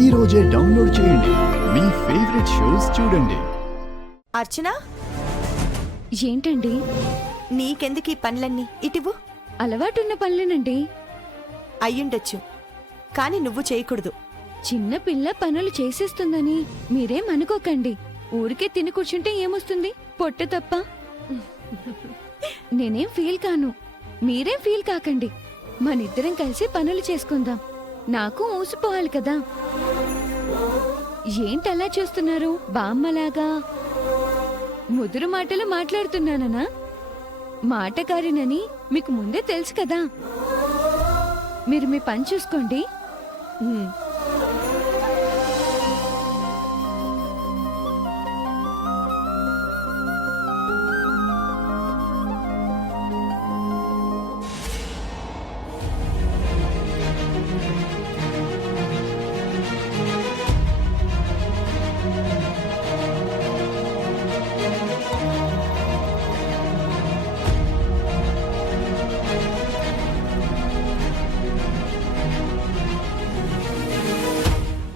ఈ రోజే డౌన్లోడ్ చేయండి. మీ ఫేవరెట్ షోస్ చూడండి. అర్చన, ఏంటండి? నీకెందుకు ఈ పనులన్నీ? ఇటివు. అలవాటున్న పనులేనండి. అయ్యుండొచ్చు, కాని నువ్వు చేయకూడదు. చిన్న పిల్ల పనులు చేసేస్తుందని మీరేం అనుకోకండి. ఊరికే తిని కూర్చుంటే ఏమొస్తుంది? పొట్ట తప్ప. నేనేం ఫీల్ కాను, మీరేం ఫీల్ కాకండి. మనిద్దరం కలిసి పనులు చేసుకుందాం. నాకు ఊసిపోవాలి కదా. ఏంటలా చూస్తున్నారు? బామ్మలాగా ముదురు మాటలు మాట్లాడుతున్నాననా? మాటకారినని మీకు ముందే తెలుసు కదా. మీరు మీ పని చూసుకోండి.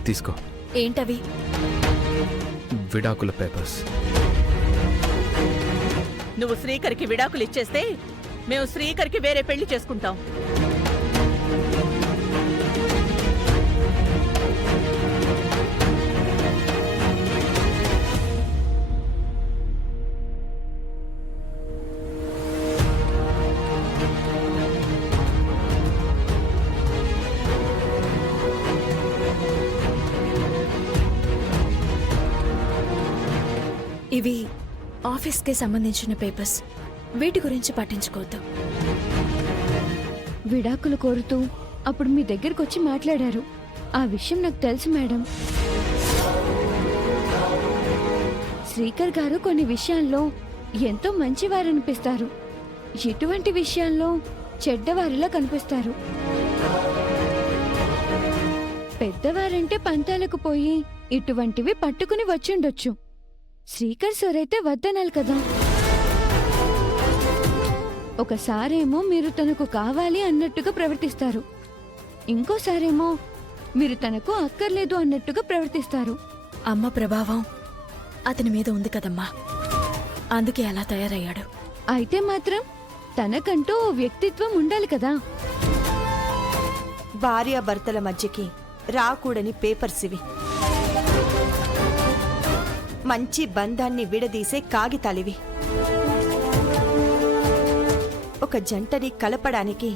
తీసుకో. ఏంటవి? విడాకుల పేపర్స్. నువ్వు శ్రీకర్కి విడాకులు ఇచ్చేస్తే మేము శ్రీకర్కి వేరే పెళ్లి చేసుకుంటాం. ఇవి ఆఫీస్కి సంబంధించిన పేపర్స్. వీటి గురించి పట్టించుకోవద్దు. విడాకులు కోరుతూ అప్పుడు మీ దగ్గరకొచ్చి మాట్లాడారు. ఆ విషయం నాకు తెలుసు మేడం. శ్రీకర్ గారు కొన్ని విషయాల్లో ఎంతో మంచివారనిపిస్తారు, ఇటువంటి విషయాల్లో చెడ్డవారిలా కనిపిస్తారు. పెద్దవారంటే పంతాలకు పోయి ఇటువంటివి పట్టుకుని వచ్చుండొచ్చు. శ్రీకర్ సార్ అయితే వద్దనాలి కదా. ఒకసారేమో మీరు తనకు కావాలి అన్నట్టుగా ప్రవర్తిస్తారు, ఇంకోసారేమో మీరు తనకు అక్కర్లేదు అన్నట్టుగా ప్రవర్తిస్తారు. అమ్మ ప్రభావం అతని మీద ఉంది కదమ్మా, అందుకే అలా తయారయ్యాడు. అయితే మాత్రం తనకంటూ ఓ వ్యక్తిత్వం ఉండాలి కదా. భార్యాభర్తల మధ్యకి రాకూడని పేపర్స్ ఇవి. మంచి బంధాన్ని విడదీసే కాగితాలివి. ఒక జంటని కలపడానికి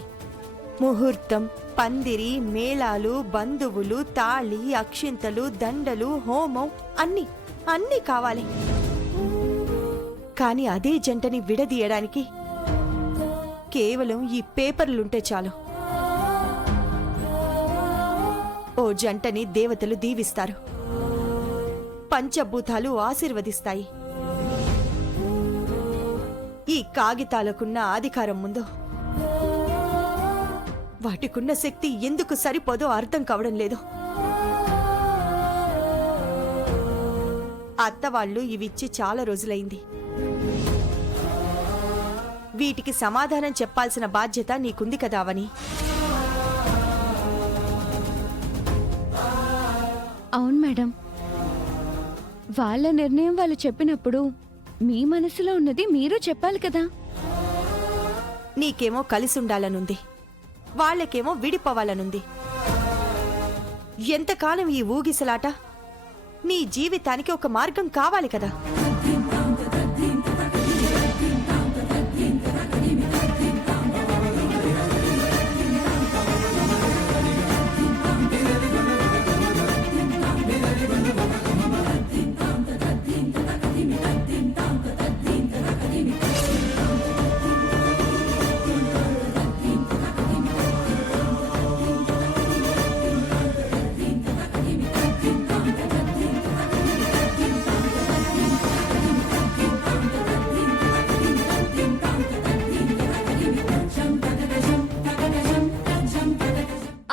ముహూర్తం, పందిరి, మేళాలు, బంధువులు, తాళి, అక్షింతలు, దండలు, హోమం అన్నీ కావాలి. కాని అదే జంటని విడదీయడానికి కేవలం ఈ పేపర్లుంటే చాలు. ఓ జంటని దేవతలు దీవిస్తారు, పంచభూతాలు ఆశీర్వదిస్తాయి. ఈ కాగితాలకున్న అధికారం ముందు వాటికున్న శక్తి ఎందుకు సరిపోదో అర్థం కావడం లేదు. అత్తవాళ్లు ఇవిచ్చి చాలా రోజులైంది. వీటికి సమాధానం చెప్పాల్సిన బాధ్యత నీకుంది కదా అవని. అవును మేడం, వాళ్ళ నిర్ణయం వాళ్ళు చెప్పినప్పుడు మీ మనసులో ఉన్నది మీరు చెప్పాలి కదా. నీకేమో కలిసుండాలనుంది, వాళ్ళకేమో విడిపోవాలనుంది. ఎంతకాలం ఈ ఊగిసలాట? నీ జీవితానికి ఒక మార్గం కావాలి కదా.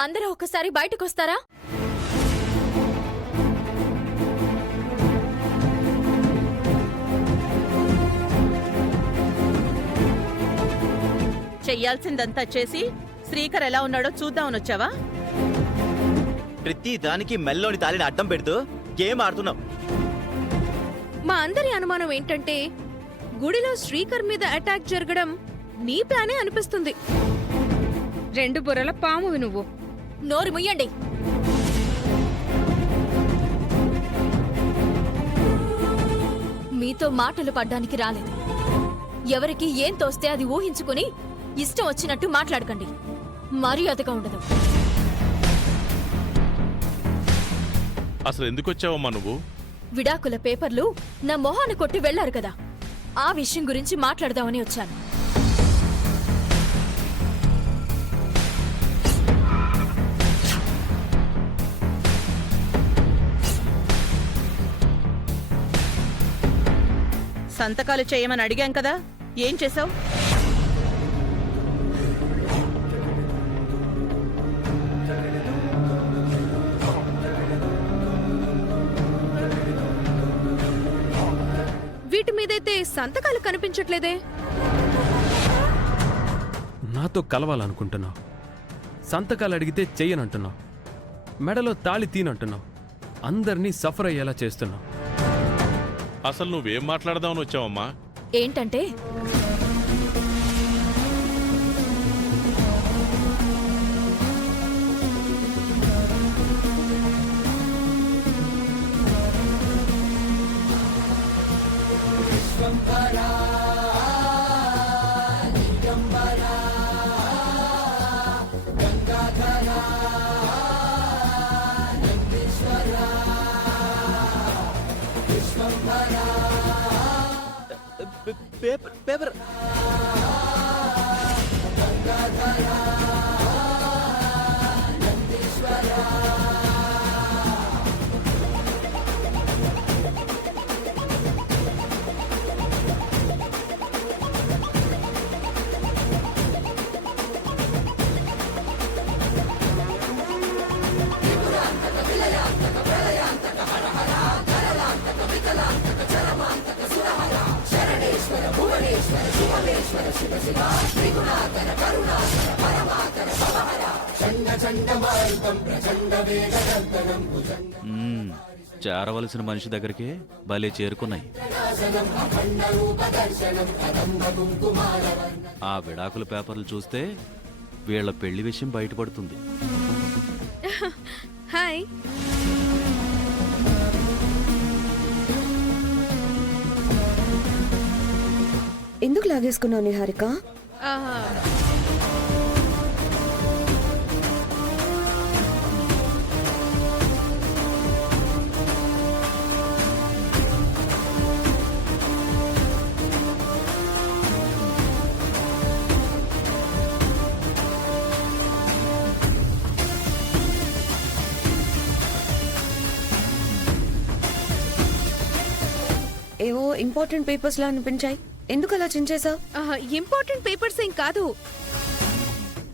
అందరూ ఒకసారి బయటకొస్తారా? చెయ్యాల్సిందంతా చేసి శ్రీకర్ ఎలా ఉన్నాడో చూద్దామనొచ్చావా? ప్రతి దానికి మెల్లోని తాళిని అడ్డం పెడుతూ గేమ్ ఆడుతున్నావు. మా అందరి అనుమానం ఏంటంటే గుడిలో శ్రీకర్ మీద అటాక్ జరగడం నీ ప్లానే అనిపిస్తుంది. 2 బుర్రల పామువి నువ్వు. నోరు ముయ్యండి. మీతో మాటలు పడ్డానికి రాలేదు. ఎవరికి ఏం తోస్తే అది ఊహించుకుని ఇష్టం వచ్చినట్టు మాట్లాడకండి. మర్యాదగా ఉండదు. అసలు ఎందుకు వచ్చావమ్మా నువ్వు? విడాకుల పేపర్లు నా మొహాన్ని కొట్టి వెళ్లారు కదా, ఆ విషయం గురించి మాట్లాడదామని వచ్చాను. సంతకాలు చేయమని అడిగాం కదా, ఏం చేసావు? వీటి మీదైతే సంతకాలు కనిపించట్లేదే. నాతో కలవాలనుకుంటున్నావు, సంతకాలు అడిగితే చెయ్యనంటున్నావు, మెడలో తాళి తీనంటున్నావు, అందరినీ సఫర్ అయ్యేలా చేస్తున్నావు. అసలు నువ్వేం మాట్లాడదామని వచ్చావమ్మా? ఏంటంటే పేపర్ పేపర్ చేరవలసిన మనిషి దగ్గరికి భలే చేరుకున్నాయి. ఆ విడాకుల పేపర్లు చూస్తే వీళ్ళ పెళ్లి విషయం బయటపడుతుంది. హాయ్. ఎందుకు లాగేసుకున్నావు నిహారిక? ఏవో ఇంపార్టెంట్ పేపర్స్ లా అనిపించాయి, ఎందుకు అలా చించేశావు? ఇంపార్టెంట్ పేపర్స్ ఏం కాదు,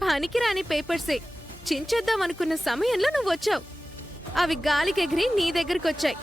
పనికిరాని పేపర్సే. చించేద్దాం అనుకున్న సమయంలో నువ్వు వచ్చావు, అవి గాలికి ఎగిరి నీ దగ్గరకు వచ్చాయి.